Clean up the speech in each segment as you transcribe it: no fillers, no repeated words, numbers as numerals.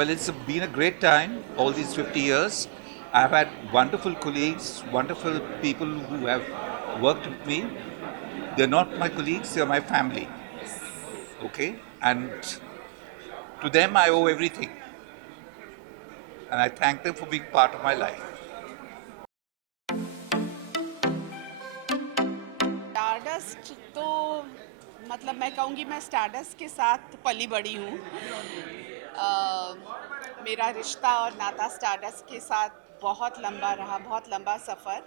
Well, it's been a great time all these 50 years. I've had wonderful colleagues, wonderful people who have worked with me. They're not my colleagues, they're my family. Okay? And to them, I owe everything. And I thank them for being part of my life. Stardust तो मतलब मैं कहूँगी मैं stardust के साथ पली बड़ी हूँ। मेरा रिश्ता और नाता स्टारडस्ट के साथ बहुत लंबा रहा, बहुत लंबा सफ़र।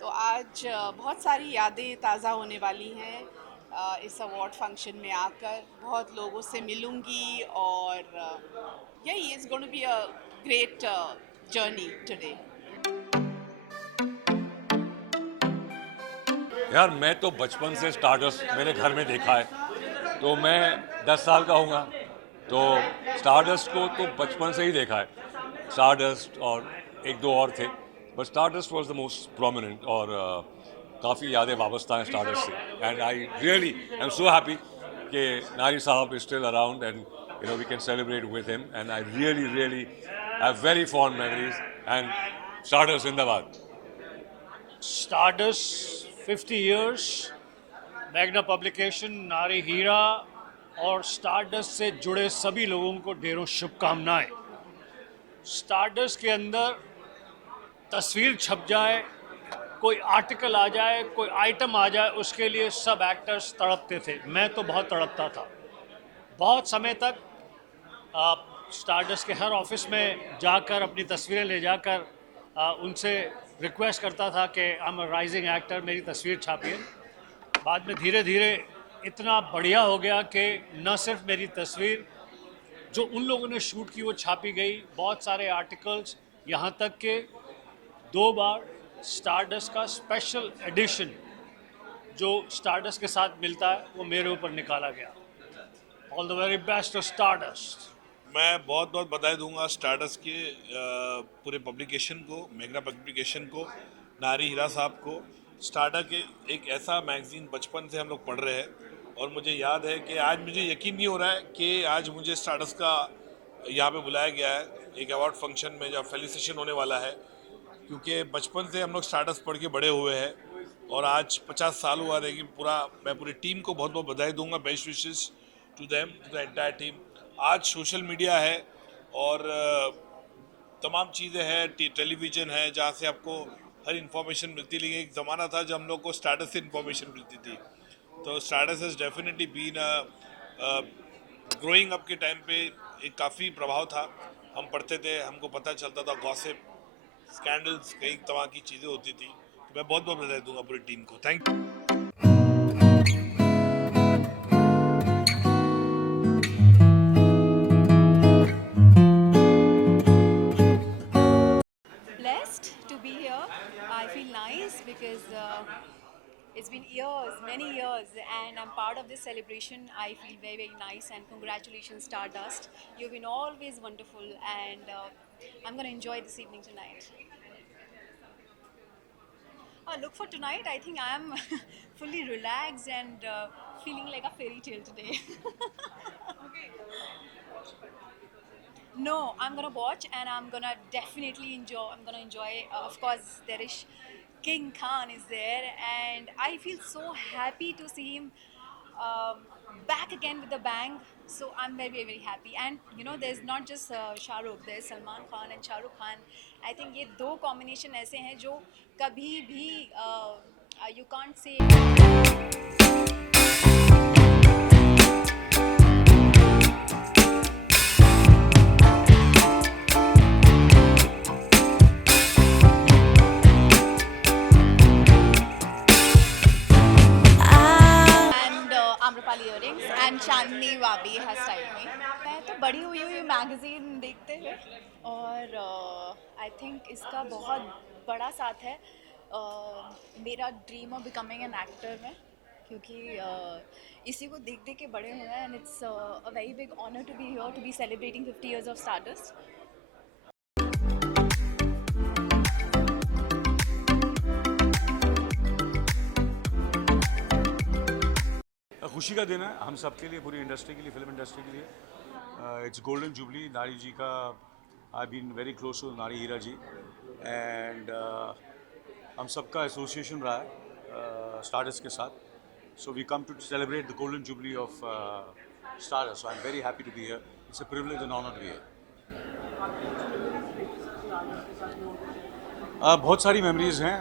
तो आज बहुत सारी यादें ताज़ा होने वाली हैं। इस अवार्ड फंक्शन में आकर बहुत लोगों से मिलूँगी और यही is going to be a great journey today. यार मैं तो बचपन से स्टारडस्ट मेरे घर में देखा है, तो मैं 10 साल का हूँगा, तो स्टारडस्ट को तो बचपन से ही देखा है। स्टारडस्ट और एक दो और थे, but Stardust was the most prominent और काफ़ी यादें वाबस्ता हैं स्टारडस्ट से। And I really I am so happy कि नारी साहब is still around and you know we can celebrate with him, and I really have very fond memories and Stardust जिंदाबाद। Stardust 50 years, Magna publication, Nari Hira और stardust से जुड़े सभी लोगों को ढेरों शुभकामनाएं। स्टारडस्ट के अंदर तस्वीर छप जाए, कोई आर्टिकल आ जाए, कोई आइटम आ जाए, उसके लिए सब एक्टर्स तड़पते थे। मैं तो बहुत तड़पता था। बहुत समय तक स्टारडस्ट के हर ऑफिस में जाकर अपनी तस्वीरें ले जाकर उनसे रिक्वेस्ट करता था कि I am a rising actor, मेरी तस्वीर छापिए। बाद में धीरे धीरे इतना बढ़िया हो गया कि न सिर्फ मेरी तस्वीर जो उन लोगों ने शूट की वो छापी गई, बहुत सारे आर्टिकल्स, यहाँ तक कि 2 बार स्टारडस्ट का स्पेशल एडिशन जो स्टारडस्ट के साथ मिलता है वो मेरे ऊपर निकाला गया। All the very best to Stardust. मैं बहुत बहुत बधाई दूंगा स्टारडस्ट के पूरे पब्लिकेशन को, मेघना पब्लिकेशन को, नारी हीरा साहब को। स्टारडस्ट के एक ऐसा मैगज़ीन बचपन से हम लोग पढ़ रहे हैं और मुझे याद है कि आज मुझे यकीन नहीं हो रहा है कि आज मुझे स्टारडस्ट का यहाँ पे बुलाया गया है एक अवार्ड फंक्शन में जब फेलिसिटेशन होने वाला है, क्योंकि बचपन से हम लोग स्टारडस्ट पढ़ के बड़े हुए हैं और आज 50 साल हुआ। लेकिन मैं पूरी टीम को बहुत बहुत बधाई दूंगा, best wishes to them, to the entire team. आज सोशल मीडिया है और तमाम चीज़ें हैं, टेलीविज़न है जहाँ से आपको हर इन्फॉर्मेशन मिलती, लेकिन एक ज़माना था जब हम लोग को स्टारडस्ट से इन्फॉर्मेशन मिलती थी। तो Stardust has definitely been growing up के टाइम पे एक काफ़ी प्रभाव था। हम पढ़ते थे, हमको पता चलता था, गॉसिप, स्कैंडल्स, कई तरह की चीज़ें होती थी। तो मैं बहुत बहुत बधाई दूंगा पूरी टीम को। Thank you. I feel nice because it's been years, many years, and I'm part of this celebration. I feel very, very nice, and congratulations, Stardust. You've been always wonderful, and I'm going to enjoy this evening tonight. Look for tonight. I think I am fully relaxed and feeling like a fairy tale today. No, I'm gonna watch and I'm gonna definitely enjoy. I'm gonna enjoy. Of course, there is King Khan is there, and I feel so happy to see him back again with a bang. So I'm very, very, very happy. And you know, there's not just Shah Rukh. There's Salman Khan and Shah Rukh Khan. I think ये दो combination ऐसे हैं जो कभी भी you can't say. Amrapali earrings and Chandni वाबी hairstyle में। मैं तो बड़ी हुई मैगज़ीन देखते हुए और आई थिंक इसका बहुत बड़ा साथ है मेरा dream of becoming an actor में, क्योंकि इसी को देख देख के बड़े हुए हैं and it's a very big honour to be here to be celebrating 50 years of Stardust. खुशी का दिन है हम सब के लिए, पूरी इंडस्ट्री के लिए, फिल्म इंडस्ट्री के लिए। It's Golden Jubilee. Nari ji ka, I've been very close to Nari Hira ji, and हम सबका एसोसिएशन रहा है स्टारडस्ट के साथ. So we come to celebrate the Golden Jubilee of Stardust. So I'm very happy to be here. It's a privilege and honor to be here. बहुत सारी memories हैं.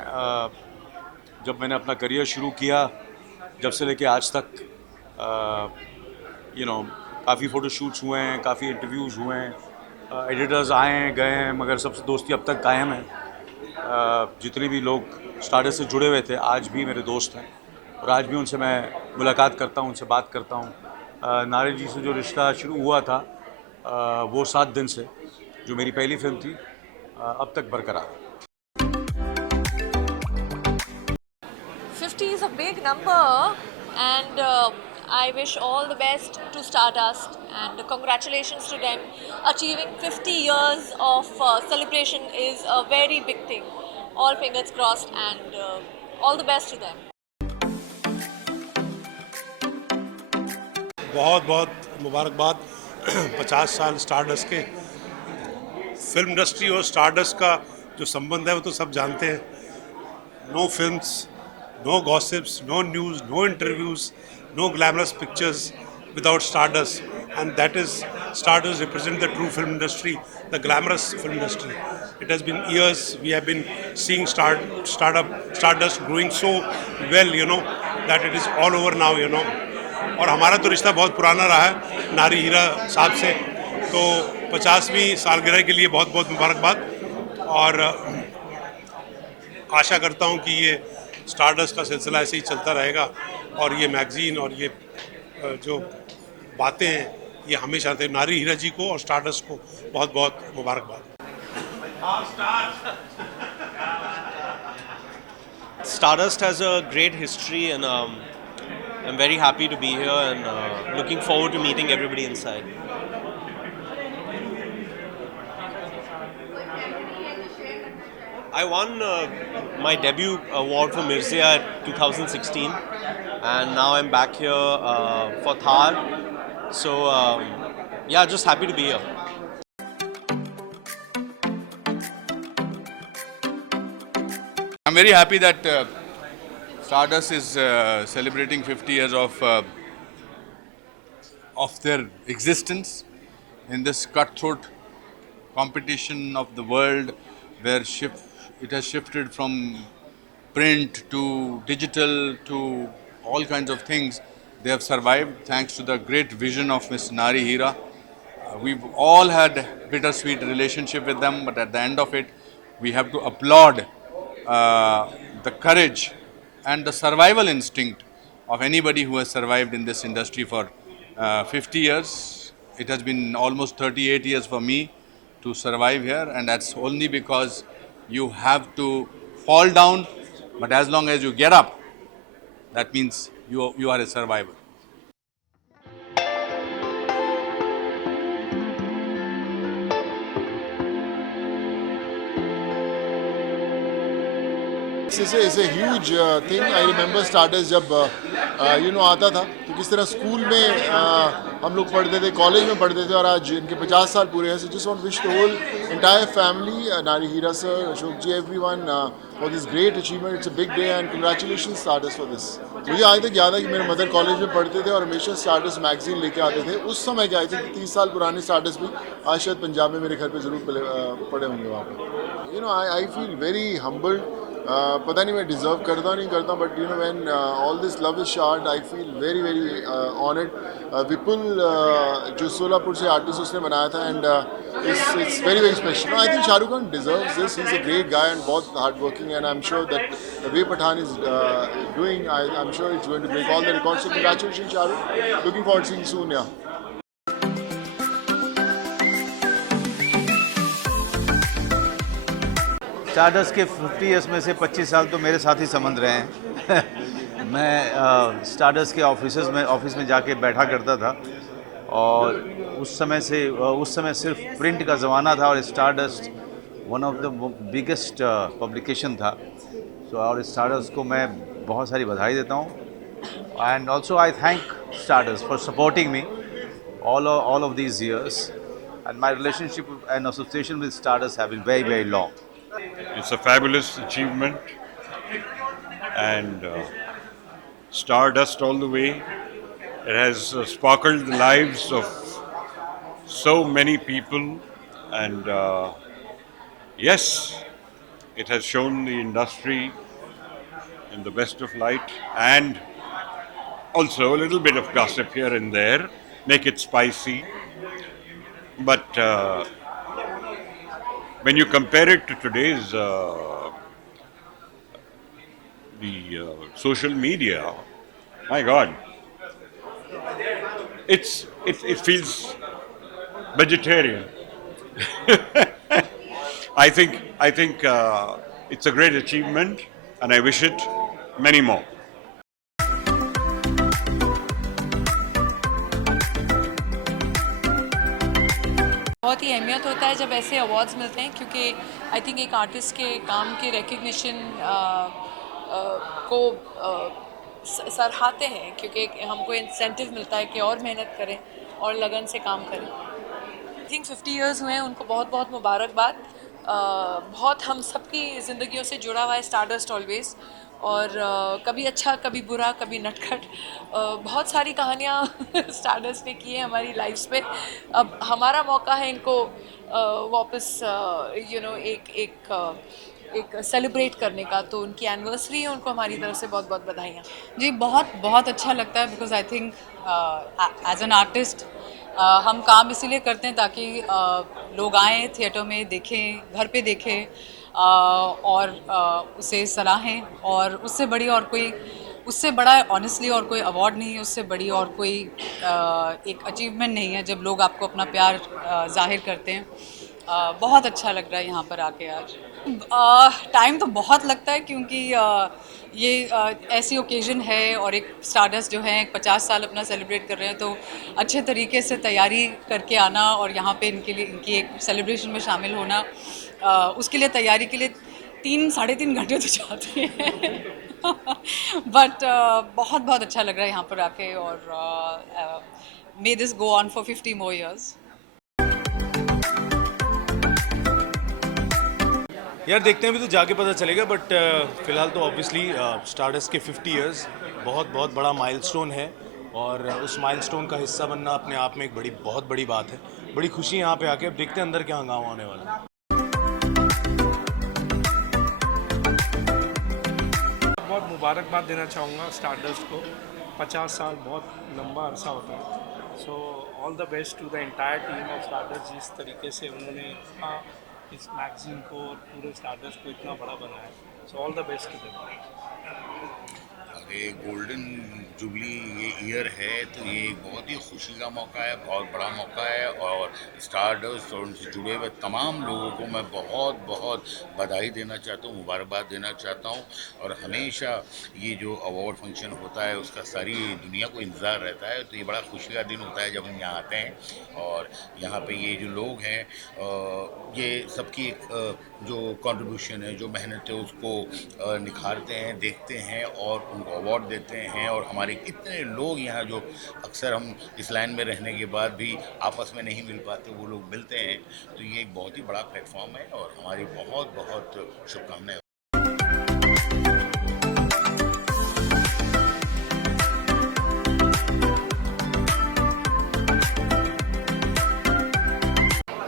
जब मैंने अपना करियर शुरू किया, जब से लेके आज तक, काफ़ी फ़ोटो शूट्स हुए हैं, काफ़ी इंटरव्यूज़ हुए हैं, एडिटर्स आए हैं गए हैं, मगर सबसे दोस्ती अब तक कायम है. जितने भी लोग स्टारडस्ट से जुड़े हुए थे आज भी मेरे दोस्त हैं, और आज भी उनसे मैं मुलाकात करता हूँ, उनसे बात करता हूँ. नारी जी से जो रिश्ता शुरू हुआ था वो 7 दिन से, जो मेरी पहली फिल्म थी, अब तक बरकरार है. 50 is a big number, and I wish all the best to Stardust, and congratulations to them. Achieving 50 years of celebration is a very big thing. All fingers crossed, and all the best to them. बहुत बहुत मुबारकबाद 50 साल stardust के. Film industry और stardust का जो संबंध है वो तो सब जानते हैं. No films, no gossips, no news, no interviews, no glamorous pictures without Stardust, and that is Stardust represent the true film industry, the glamorous film industry. It has been years we have been seeing Stardust growing so well, that it is all over now, और हमारा तो रिश्ता बहुत पुराना रहा है नारी हीरा साहब से. तो 50वीं सालगिरह के लिए बहुत बहुत मुबारकबाद, और आशा करता हूँ कि ये स्टारडस्ट का सिलसिला ऐसे ही चलता रहेगा, और ये मैगज़ीन और ये जो बातें हैं ये हमेशा रहते. नारी हीरा जी को और स्टारडस्ट को बहुत बहुत मुबारकबाद. Stardust has a great history, and I'm very happy to be here, and looking forward to meeting everybody inside. I won my debut award for Mirzya at 2016, and now I'm back here for Thar. So yeah, just happy to be here. I'm very happy that Stardust is celebrating 50 years of their existence in this cutthroat competition of the world, where it has shifted from print to digital to all kinds of things. They have survived thanks to the great vision of Ms. Nari Hira. We've all had bittersweet relationship with them, but at the end of it, we have to applaud the courage and the survival instinct of anybody who has survived in this industry for 50 years. It has been almost 38 years for me to survive here, and that's only because you have to fall down, but as long as you get up, that means you are a survivor. It's a huge thing. I remember Stardust जब आता था तो किस तरह school में हम लोग पढ़ते थे, कॉलेज में पढ़ते थे, और आज इनके 50 साल पूरे हैं. So just want to wish the whole entire family, Nari Hira sir, Ashok ji, everyone for this great achievement. It's a big day, and congratulations Stardust for this. मुझे आज तक याद है कि मेरे मदर कॉलेज में पढ़ते थे और हमेशा स्टारडस्ट मैगजीन लेके आते थे. उस समय के आई थिंक 30 साल पुराने स्टारडस्ट भी आज शायद पंजाब में मेरे घर पे ज़रूर पड़े होंगे वहाँ पर. I feel very humbled. पता नहीं मैं डिज़र्व करता नहीं करता, but when all this love is shared, I feel very very honoured. Vipul जो सोलापुर से आर्टिस्ट उसने बनाया था, and it's very very special. I think Shah Rukh Khan deserves this. He's a great guy and बहुत hard working, and I'm sure that the way Pathaan is doing, I'm sure it's going to break all the records. So congratulations Shah Rukh. Looking forward to seeing you soon. Yeah. Stardust के 50 years में से 25 साल तो मेरे साथ ही संबंध रहे हैं. मैं स्टारडस्ट के ऑफिस में जाके बैठा करता था, और उस समय सिर्फ प्रिंट का ज़माना था, और stardust one of the biggest publication था. और स्टारडस्ट को मैं बहुत सारी बधाई देता हूँ, and also I thank stardust for supporting me. all of these years, and my relationship and association with Stardust have been very, very long. It's a fabulous achievement, and Stardust all the way. It has sparkled the lives of so many people, and yes, it has shown the industry in the best of light, and also a little bit of gossip here and there, make it spicy. But when you compare it to today's social media, my God, it feels vegetarian. I think it's a great achievement, and I wish it many more. बहुत ही अहमियत होता है जब ऐसे awards मिलते हैं, क्योंकि I think एक आर्टिस्ट के काम के रिकग्निशन को सराहते हैं, क्योंकि हमको इंसेंटिव मिलता है कि और मेहनत करें और लगन से काम करें। आई थिंक 50 इयर्स हुए हैं उनको, बहुत बहुत मुबारकबाद। बहुत हम सबकी ज़िंदगियों से जुड़ा हुआ है स्टारडस्ट ऑलवेज़, और कभी अच्छा कभी बुरा कभी नटखट, बहुत सारी कहानियाँ स्टारडस्ट ने की है हमारी लाइफ्स पे। अब हमारा मौका है इनको वापस एक सेलिब्रेट करने का, तो उनकी एनिवर्सरी है, उनको हमारी तरफ से बहुत बहुत बधाइयाँ। जी बहुत बहुत अच्छा लगता है, because I think as an artist हम काम इसीलिए करते हैं ताकि लोग आएँ थिएटर में देखें, घर पे देखें और उसे सराहें, और उससे बड़ी और कोई, उससे बड़ा ऑनेस्टली और कोई अवार्ड नहीं है, उससे बड़ी और कोई एक अचीवमेंट नहीं है जब लोग आपको अपना प्यार जाहिर करते हैं। बहुत अच्छा लग रहा है यहाँ पर आके आज। टाइम तो बहुत लगता है, क्योंकि ये ऐसी ओकेज़न है और एक स्टारडस्ट जो है 50 साल अपना सेलिब्रेट कर रहे हैं, तो अच्छे तरीके से तैयारी करके आना और यहाँ पे इनके लिए इनकी एक सेलिब्रेशन में शामिल होना, उसके लिए तैयारी के लिए 3-3.5 घंटे तो जाते हैं बट बहुत बहुत अच्छा लग रहा है यहाँ पर आके, और may this go on for 50 more years। यार देखते हैं, अभी तो जाके पता चलेगा, बट फ़िलहाल तो ऑब्वियसली स्टारडस्ट के 50 इयर्स बहुत बहुत बड़ा माइलस्टोन है, और उस माइलस्टोन का हिस्सा बनना अपने आप में एक बहुत बड़ी बात है। बड़ी खुशी है यहाँ पे आके। अब देखते हैं अंदर क्या हंगामा होने वाला है। बहुत मुबारकबाद देना चाहूँगा स्टारडस्ट को। 50 साल बहुत लंबा अरसा होता है। So all the best to the entire team of Stardust, जिस तरीके से उन्होंने इस मैगज़ीन को और पूरे स्टारडस्ट को इतना बड़ा बनाया। So all the best to them. अरे गोल्डन जुबली ये ईयर है, तो ये एक बहुत ही खुशी का मौका है, बहुत बड़ा मौका है, और स्टारडस्ट और उनसे जुड़े हुए तमाम लोगों को मैं बहुत बहुत बधाई देना चाहता हूँ, मुबारकबाद देना चाहता हूँ। और हमेशा ये जो अवार्ड फंक्शन होता है उसका सारी दुनिया को इंतज़ार रहता है, तो ये बड़ा खुशी का दिन होता है जब हम यहाँ आते हैं, और यहाँ पे ये जो लोग हैं ये सबकी एक जो कंट्रीब्यूशन है, जो मेहनत है, उसको निखारते हैं, देखते हैं और उनको अवार्ड देते हैं। और हमारे कितने लोग यहाँ जो अक्सर हम इस लाइन में रहने के बाद भी आपस में नहीं मिल पाते, वो लोग मिलते हैं, तो ये एक बहुत ही बड़ा प्लेटफॉर्म है, और हमारी बहुत बहुत शुभकामनाएं।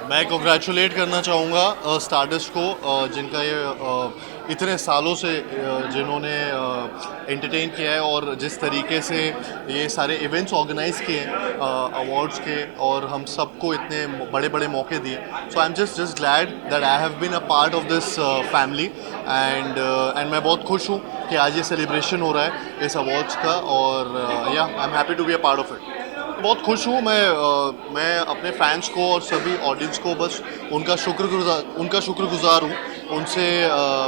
मैं कंग्रेचुलेट करना चाहूँगा स्टारडस्ट को, जिनका ये इतने सालों से जिन्होंने एंटरटेन किया है, और जिस तरीके से ये सारे इवेंट्स ऑर्गेनाइज किए हैं अवार्ड्स के, और हम सबको इतने बड़े बड़े मौके दिए। So I am just glad that I have been a part of this family, and मैं बहुत खुश हूँ कि आज ये सेलिब्रेशन हो रहा है इस अवार्ड्स का, और या I am happy to be a part of it. बहुत खुश हूँ मैं अपने फैंस को और सभी ऑडियंस को बस उनका शुक्रगुजार हूँ। उनसे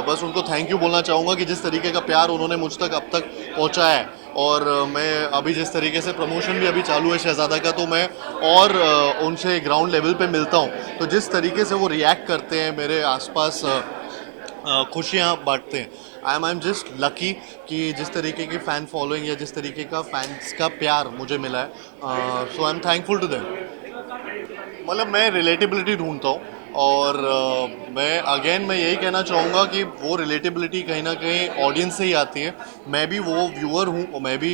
बस उनको थैंक यू बोलना चाहूँगा कि जिस तरीके का प्यार उन्होंने मुझ तक अब तक पहुँचाया है, और मैं अभी जिस तरीके से प्रमोशन भी अभी चालू है शहज़ादा का, तो मैं और उनसे ग्राउंड लेवल पे मिलता हूँ, तो जिस तरीके से वो रिएक्ट करते हैं मेरे आसपास खुशियाँ बांटते हैं। आई एम जस्ट लकी कि जिस तरीके की फ़ैन फॉलोइंग या जिस तरीके का फैंस का प्यार मुझे मिला है, so I am thankful to them. मतलब मैं रिलेटेबिलिटी ढूंढता हूँ और मैं यही कहना चाहूँगा कि वो रिलेटेबिलिटी कहीं ना कहीं ऑडियंस से ही आती है। मैं भी वो व्यूअर हूँ और मैं भी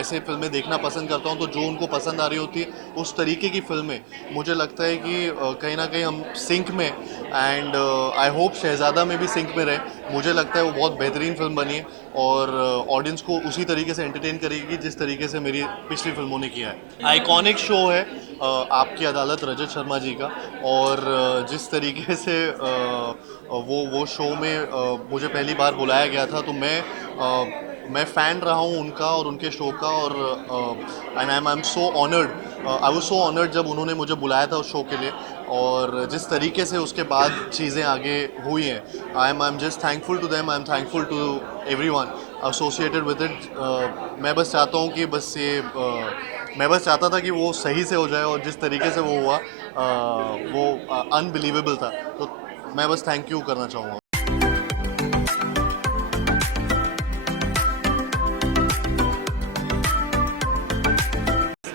ऐसे फिल्में देखना पसंद करता हूँ, तो जो उनको पसंद आ रही होती है उस तरीके की फिल्में मुझे लगता है कि कहीं ना कहीं हम सिंक में, एंड आई होप शहज़ादा में भी सिंक में रहे। मुझे लगता है वो बहुत बेहतरीन फिल्म बनी है और ऑडियंस को उसी तरीके से एंटरटेन करेगी जिस तरीके से मेरी पिछली फिल्मों ने किया है। आइकॉनिक शो है आपकी अदालत रजत शर्मा जी का, और जिस तरीके से वो शो में मुझे पहली बार बुलाया गया था, तो मैं फ़ैन रहा हूँ उनका और उनके शो का, और and I am so honoured, I was so honoured जब उन्होंने मुझे बुलाया था उस शो के लिए, और जिस तरीके से उसके बाद चीज़ें आगे हुई हैं, I am just thankful to them, I am thankful to everyone associated with it. मैं बस चाहता हूँ कि मैं बस चाहता था कि वो सही से हो जाए, और जिस तरीके से वो हुआ वो अनबिलीवेबल था, तो मैं बस थैंक यू करना चाहूँगा।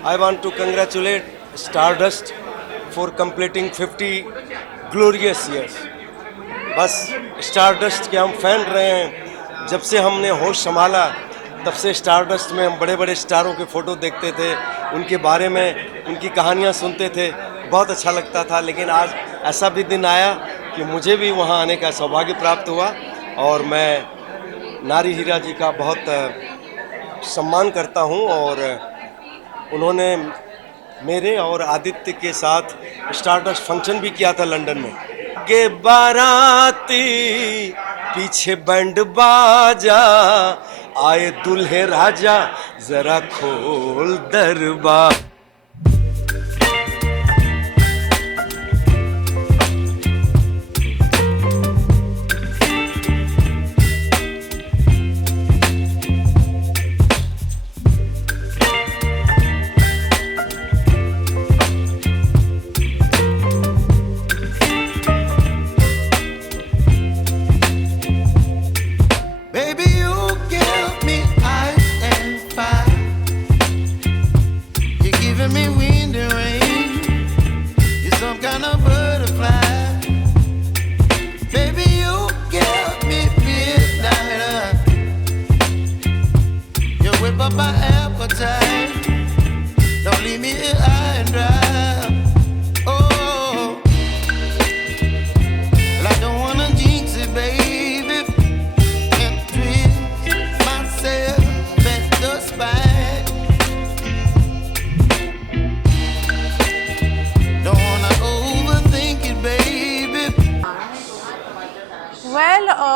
I want to congratulate Stardust for completing 50 glorious years. बस स्टारडस्ट के हम फैन रहे हैं जब से हमने होश संभाला, तब से स्टारडस्ट में हम बड़े बड़े स्टारों के फ़ोटो देखते थे, उनके बारे में उनकी कहानियाँ सुनते थे, बहुत अच्छा लगता था। लेकिन आज ऐसा भी दिन आया कि मुझे भी वहाँ आने का सौभाग्य प्राप्त हुआ, और मैं नारी हीरा जी का बहुत सम्मान करता हूँ, और उन्होंने मेरे और आदित्य के साथ स्टारडस्ट फंक्शन भी किया था लंदन में। के बाराती पीछे बैंड बाजा, आए दुल्हे राजा जरा खोल दरबार।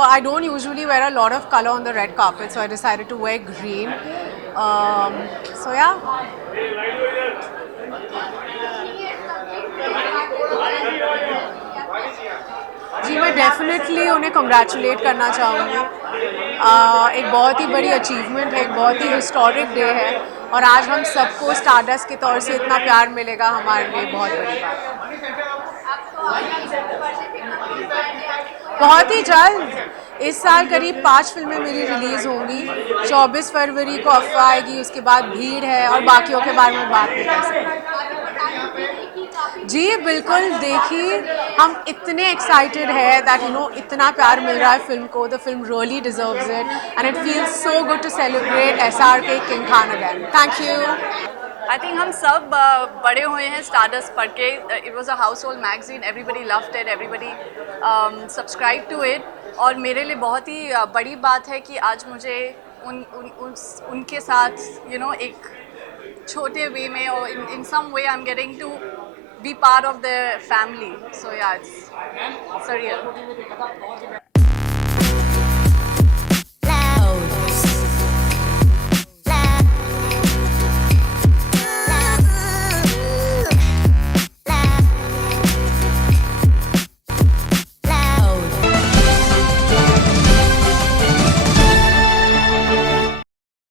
I don't usually wear a lot of color on the red carpet, so I decided to wear green. So yeah. जी मैं डेफिनेटली उन्हें कंग्रेचुलेट करना चाहूँगी। एक बहुत ही बड़ी अचीवमेंट है, एक बहुत ही हिस्टोरिक डे है, और आज हम सबको स्टारडस्ट के तौर से इतना प्यार मिलेगा, हमारे लिए बहुत बड़ी बात है। बहुत ही जल्द इस साल करीब 5 फिल्में मेरी रिलीज़ होंगी। 24 फरवरी को अफवाह आएगी, उसके बाद भीड़ है, और बाकियों के बारे में बात नहीं कर सकते। जी बिल्कुल, देखिए हम इतने एक्साइटेड है दैट इतना प्यार मिल रहा है फिल्म को। The film really deserves it and it feels so good to celebrate SRK king Khan again. Thank you. I think हम सब बड़े हुए हैं स्टारडस्ट पढ़ के। It was a household magazine, everybody loved it, everybody subscribe to it, और मेरे लिए बहुत ही बड़ी बात है कि आज मुझे उनके साथ एक छोटे वे में, और in some way I am getting to be part of the family, so yeah it's surreal.